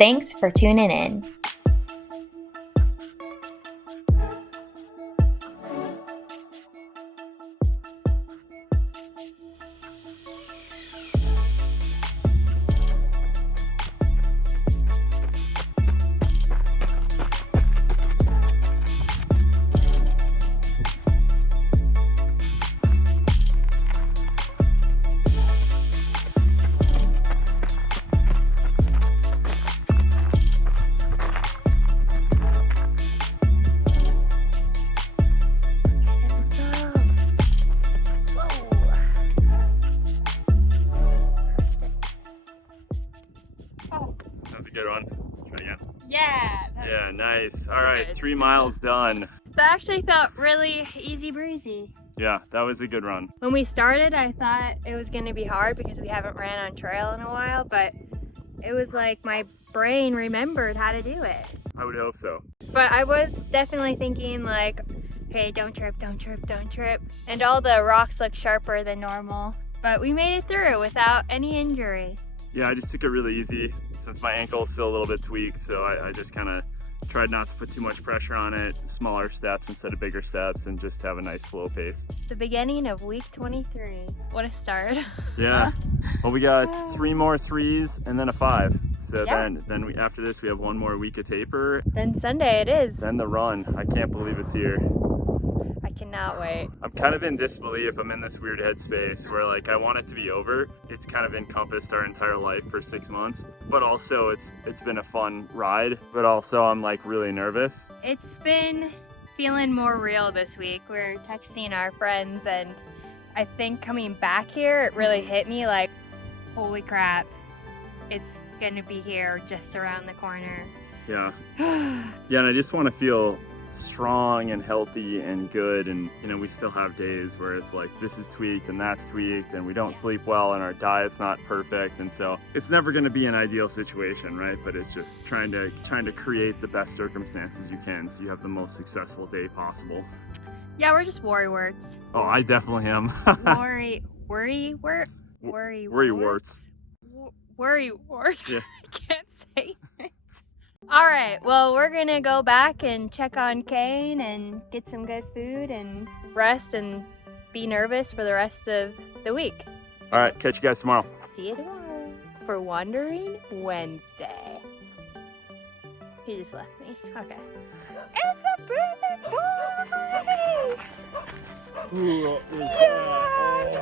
Thanks for tuning in. That's a good one. Try again. Yeah, Nice. All right, good. 3 miles done. That actually felt really easy breezy. Yeah, that was a good run. When we started, I thought it was going to be hard because we haven't ran on trail in a while, but it was like my brain remembered how to do it. I would hope so. But I was definitely thinking like, okay, don't trip, don't trip, don't trip. And all the rocks look sharper than normal. But we made it through without any injury. Yeah, I just took it really easy since my ankle is still a little bit tweaked, so I just kind of tried not to put too much pressure on it, smaller steps instead of bigger steps, and just have a nice slow pace. The beginning of week 23. What a start. Yeah. Well, we got 3 more 3s and then a 5. So yeah. then after this, we have 1 more week of taper. Then Sunday it is. Then the run. I can't believe it's here. I cannot wait. I'm kind of in disbelief. I'm in this weird headspace where like I want it to be over. It's kind of encompassed our entire life for 6 months, but also it's been a fun ride, but also I'm like really nervous. It's been feeling more real this week. We're texting our friends, and I think coming back here, it really hit me like, holy crap, it's gonna be here just around the corner. Yeah. Yeah, and I just want to feel strong and healthy and good, and you know, we still have days where it's like this is tweaked and that's tweaked and we don't sleep well and our diet's not perfect, and so it's never going to be an ideal situation, right? But it's just trying to create the best circumstances you can so you have the most successful day possible. Yeah, we're just worry warts. Oh, I definitely am. worry warts. Worry warts. Yeah. I can't say it. All right, well, we're gonna go back and check on Kane and get some good food and rest and be nervous for the rest of the week. All right, catch you guys tomorrow. See you tomorrow for Wandering Wednesday. He just left me. Okay. It's a big boy! Yeah!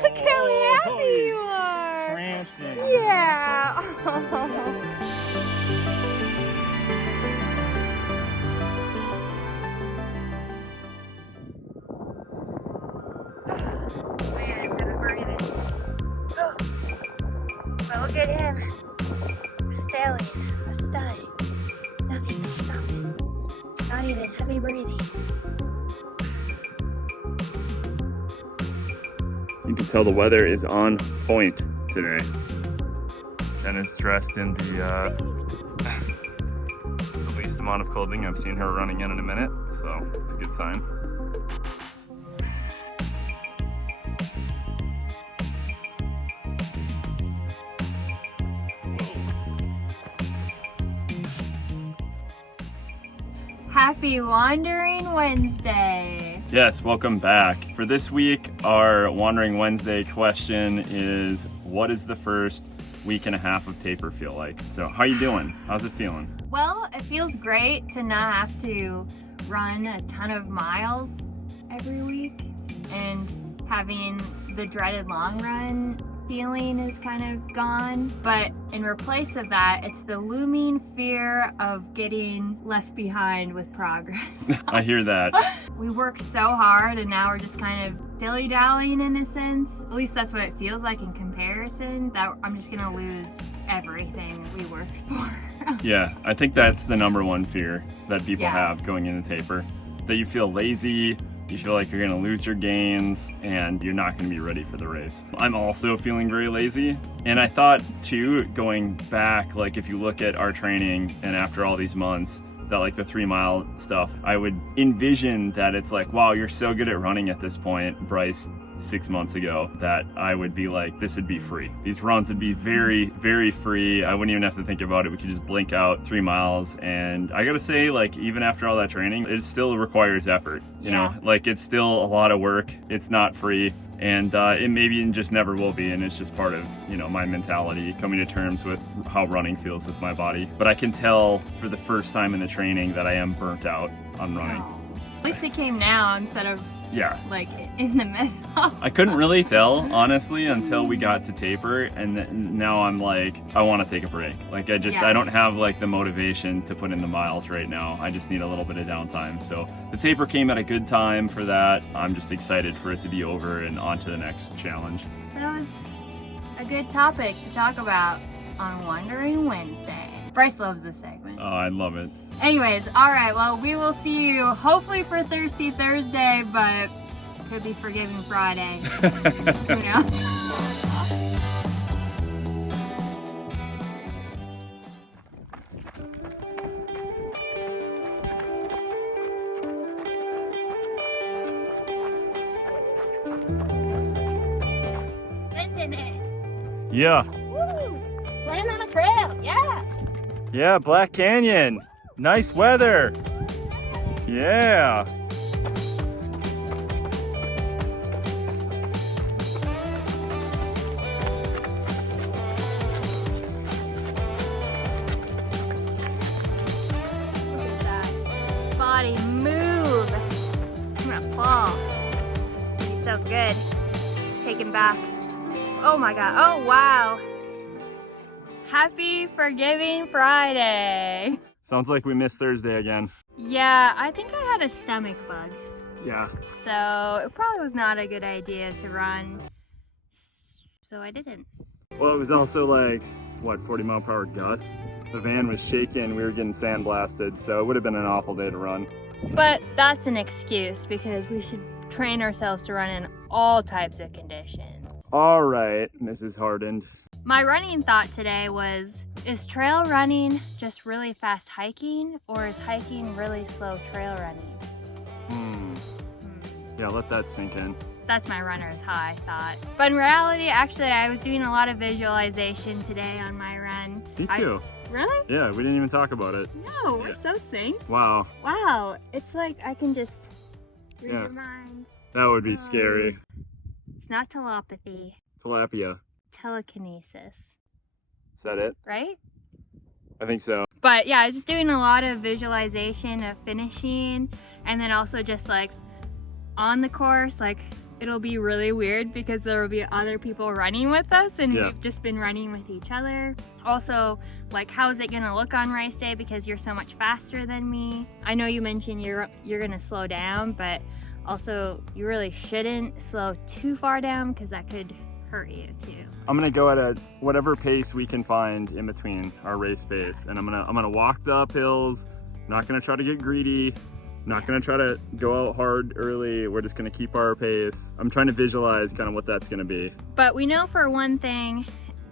Look how happy you are! Prancing. Yeah! Well, look at him. A stallion, a stud. Nothing to stop him. Not even heavy breathing. You can tell the weather is on point today. Jen is dressed in the least amount of clothing I've seen her running in a minute, so it's a good sign. Happy Wandering Wednesday. Yes, welcome back. For this week, our Wandering Wednesday question is, what does the first week and a half of taper feel like? So how you doing? How's it feeling? Well, it feels great to not have to run a ton of miles every week, and having the dreaded long run feeling is kind of gone. But in replace of that, it's the looming fear of getting left behind with progress. I hear that. We worked so hard, and now we're just kind of dilly-dallying in a sense. At least that's what it feels like in comparison, that I'm just gonna lose everything we worked for. Yeah, I think that's the number one fear that people Yeah. have going into taper. That you feel lazy, you feel like you're gonna lose your gains, and you're not gonna be ready for the race. I'm also feeling very lazy, and I thought too, going back, like if you look at our training and after all these months, that like the 3 mile stuff, I would envision that it's like, wow, you're so good at running at this point, Bryce. 6 months ago that I would be like, this would be free. These runs would be very, very free. I wouldn't even have to think about it. We could just blink out 3 miles. And I gotta say, like, even after all that training, it still requires effort. You know, like, it's still a lot of work. It's not free. And it maybe just never will be, and it's just part of, you know, my mentality, coming to terms with how running feels with my body. But I can tell for the first time in the training that I am burnt out on running. At least it came now instead of like in the middle. I couldn't really tell, honestly, until we got to taper, and now I'm like, I want to take a break. Like, I don't have like the motivation to put in the miles right now. I just need a little bit of downtime. So the taper came at a good time for that. I'm just excited for it to be over and on to the next challenge. That was a good topic to talk about on Wandering Wednesday. Bryce loves this segment. Oh, I love it. Anyways, all right, well, we will see you hopefully for Thirsty Thursday, but it could be Forgiving Friday. Who knows? Sending it. Yeah. Woo! Running on a trail, yeah. Yeah, Black Canyon. Nice weather. Yeah. Look at that. Body move. I'm gonna fall. It'd be so good. Taken back. Oh my god. Oh wow. Happy Forgiving Friday. Sounds like we missed Thursday again. Yeah, I think I had a stomach bug. Yeah. So it probably was not a good idea to run. So I didn't. Well, it was also like, what, 40-mile-per-hour gusts? The van was shaking, we were getting sandblasted, so it would have been an awful day to run. But that's an excuse because we should train ourselves to run in all types of conditions. All right, Mrs. Hardened. My running thought today was, is trail running just really fast hiking, or is hiking really slow trail running? Yeah, let that sink in. That's my runner's high thought. But in reality, actually, I was doing a lot of visualization today on my run. Me too. Really? Yeah, we didn't even talk about it. No, we're so synced. Wow. Wow, it's like I can just read your mind. That would be scary. It's not telepathy. Tilapia. Telekinesis. Is that it? Right? I think so. But yeah, I was just doing a lot of visualization of finishing, and then also just like on the course, like it'll be really weird because there will be other people running with us, and we've just been running with each other. Also, like, how is it gonna look on race day because you're so much faster than me? I know you mentioned you're gonna slow down, but also you really shouldn't slow too far down because that could hurt you too. I'm gonna go at a whatever pace we can find in between our race pace, and I'm gonna walk the uphills. I'm not gonna try to get greedy. I'm not gonna try to go out hard early. We're just gonna keep our pace. I'm trying to visualize kind of what that's gonna be. But we know for one thing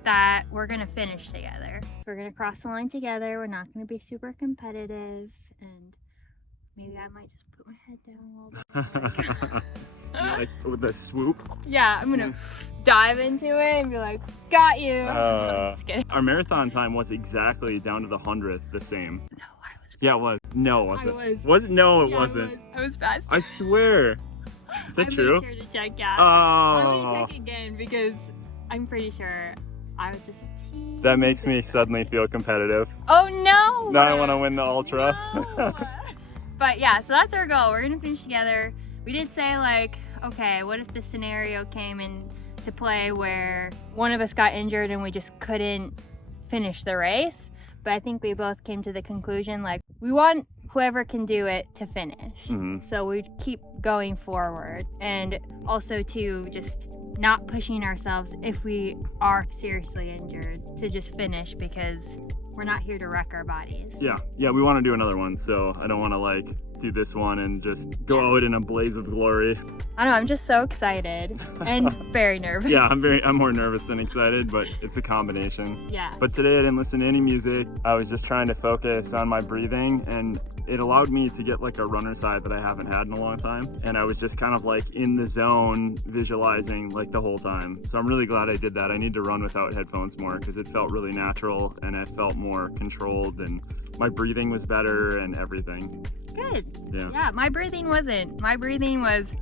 that we're gonna finish together. We're gonna cross the line together. We're not gonna be super competitive, and maybe I might just put my head down a little bit. Like with a swoop. Yeah, I'm gonna dive into it and be like, got you. I'm just kidding. Our marathon time was exactly down to the 100th the same. No, I was. Yeah, it was. No, it wasn't. I was. Was it? No, it Yeah, wasn't. I was fast. I swear. Is that true? I made sure to check, yeah. Oh. I'm gonna check again because I'm pretty sure I was just a teeny That makes me suddenly feel competitive. Oh no! Now I want to win the ultra. No. But yeah, so that's our goal. We're gonna finish together. We did say, like, okay, what if the scenario came into play where one of us got injured and we just couldn't finish the race? But I think we both came to the conclusion, like, we want whoever can do it to finish. So we keep going forward, and also to just not pushing ourselves if we are seriously injured to just finish, because we're not here to wreck our bodies. Yeah, we want to do another one, so I don't want to like do this one and just go out in a blaze of glory. I don't know, I'm just so excited and very nervous. Yeah, I'm more nervous than excited, but it's a combination. Yeah. But today I didn't listen to any music. I was just trying to focus on my breathing, and it allowed me to get like a runner's high that I haven't had in a long time. And I was just kind of like in the zone, visualizing like the whole time. So I'm really glad I did that. I need to run without headphones more because it felt really natural and it felt more controlled, and my breathing was better and everything. Good. Yeah, my breathing wasn't. My breathing was...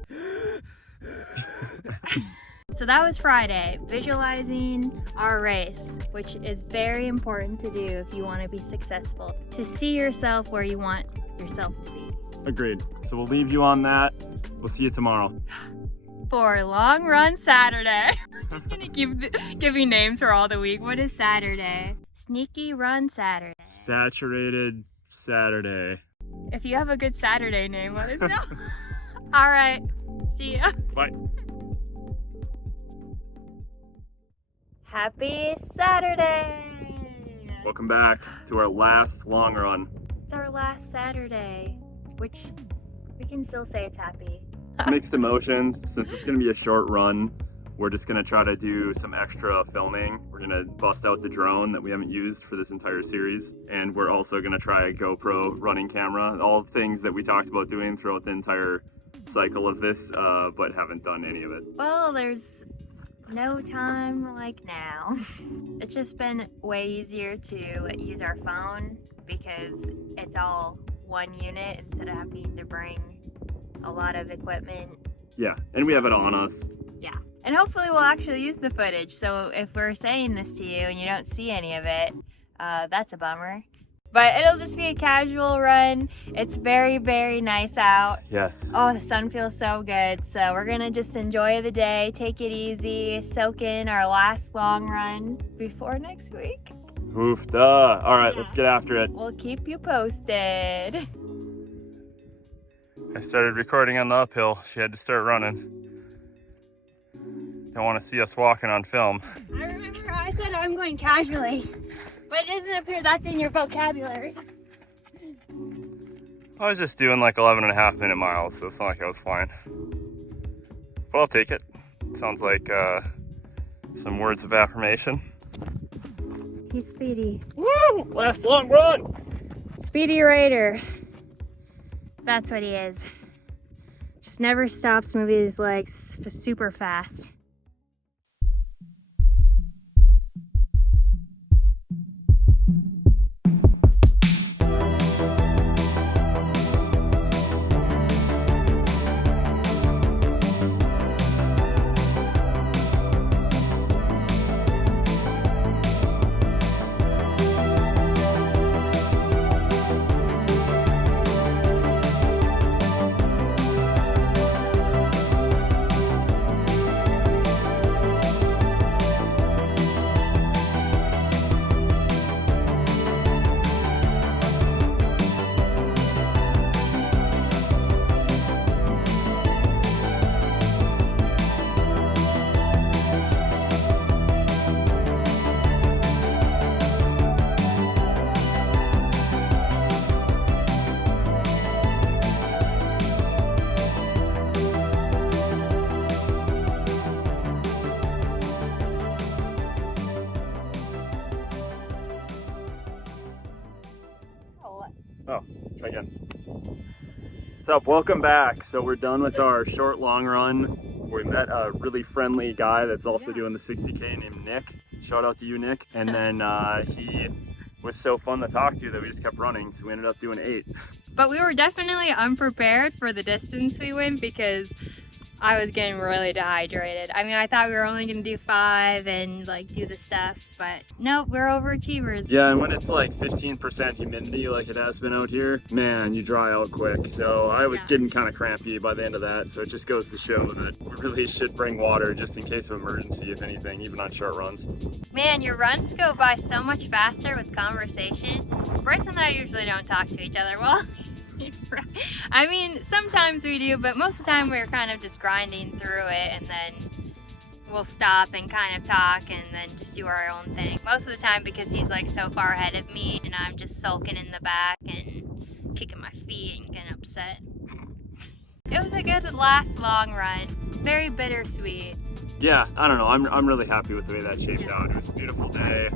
So that was Friday, visualizing our race, which is very important to do if you want to be successful, to see yourself where you want yourself to be. Agreed. So we'll leave you on that. We'll see you tomorrow. For Long Run Saturday. I'm just gonna give you names for all the week. What is Saturday? Sneaky Run Saturday. Saturated Saturday. If you have a good Saturday name, let us know. All right. See ya. Bye. Happy Saturday! Welcome back to our last long run. It's our last Saturday, which we can still say it's happy. Mixed emotions. Since it's going to be a short run, we're just going to try to do some extra filming. We're going to bust out the drone that we haven't used for this entire series. And we're also going to try a GoPro running camera. All things that we talked about doing throughout the entire cycle of this, but haven't done any of it. Well, there's no time like now. It's just been way easier to use our phone because it's all one unit instead of having to bring a lot of equipment. Yeah, and we have it on us. Yeah, and hopefully we'll actually use the footage. So if we're saying this to you and you don't see any of it, that's a bummer. But it'll just be a casual run. It's very, very nice out. Yes. Oh, the sun feels so good. So we're gonna just enjoy the day, take it easy, soak in our last long run before next week. Oof, duh. All right, let's get after it. We'll keep you posted. I started recording on the uphill. She had to start running. Don't want to see us walking on film. I remember I said I'm going casually, but it doesn't appear that's in your vocabulary. I was just doing like 11.5-minute miles, so it's not like I was flying. But I'll take it. Sounds like some words of affirmation. He's speedy. Woo! Last long run! Speedy Raider. That's what he is. Just never stops moving his legs super fast. Oh, try again. What's up? Welcome back. So we're done with our short long run. We met a really friendly guy that's also doing the 60K named Nick. Shout out to you, Nick. And then he was so fun to talk to that we just kept running. So we ended up doing 8. But we were definitely unprepared for the distance we went because I was getting really dehydrated. I mean, I thought we were only gonna do 5 and like do the stuff, but nope, we're overachievers. Yeah, and when it's like 15% humidity like it has been out here, man, you dry out quick. So I was getting kind of crampy by the end of that. So it just goes to show that we really should bring water just in case of emergency, if anything, even on short runs. Man, your runs go by so much faster with conversation. Bryce and I usually don't talk to each other well. I mean, sometimes we do, but most of the time we're kind of just grinding through it, and then we'll stop and kind of talk and then just do our own thing. Most of the time because he's like so far ahead of me and I'm just sulking in the back and kicking my feet and getting upset. It was a good last long run. Very bittersweet. Yeah, I don't know. I'm really happy with the way that shaped out. It was a beautiful day.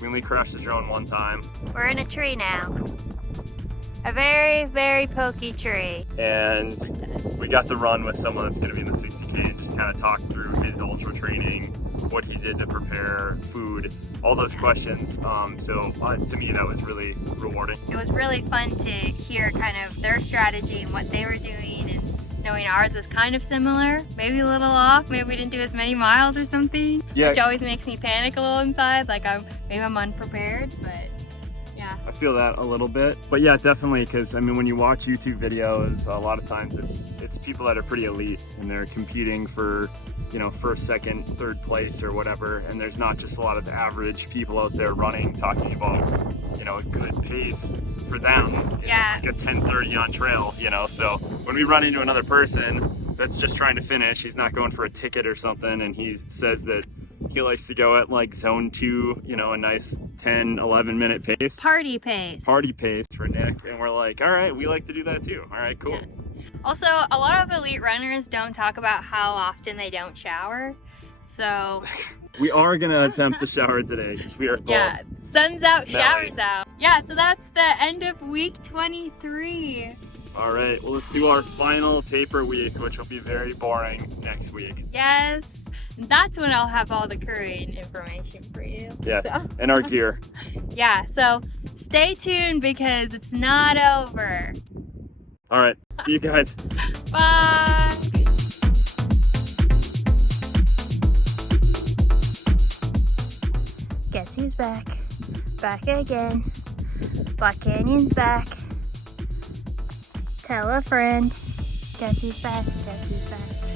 We only crashed the drone one time. We're in a tree now. A very, very pokey tree. And we got to run with someone that's going to be in the 60K and just kind of talk through his ultra training, what he did to prepare, food, all those questions. So to me, that was really rewarding. It was really fun to hear kind of their strategy and what they were doing, and knowing ours was kind of similar, maybe a little off, maybe we didn't do as many miles or something, which always makes me panic a little inside, like maybe I'm unprepared, but yeah. I feel that a little bit, but yeah, definitely, because I mean, when you watch YouTube videos, a lot of times it's people that are pretty elite and they're competing for, you know, first, second, third place or whatever, and there's not just a lot of average people out there running, talking about, you know, a good pace for them. Yeah. Like a 10:30 on trail, you know. So when we run into another person that's just trying to finish, he's not going for a ticket or something, and he says that he likes to go at like zone 2, you know, a nice 10-11 minute pace. Party pace. Party pace for Nick, and we're like, all right, we like to do that too. All right, cool. Yeah. Also, a lot of elite runners don't talk about how often they don't shower, so we are gonna attempt to shower today because we are both. Yeah, sun's out, smelly. showers out. Yeah, so that's the end of week 23. All right, well, let's do our final taper week, which will be very boring next week. Yes, that's when I'll have all the crewing information for you. Yeah, so. And our gear. Yeah, so stay tuned because it's not over. All right, see you guys. Bye. Guess who's back? Back again. Black Canyon's back. Tell a friend. Guess who's back? Guess who's back?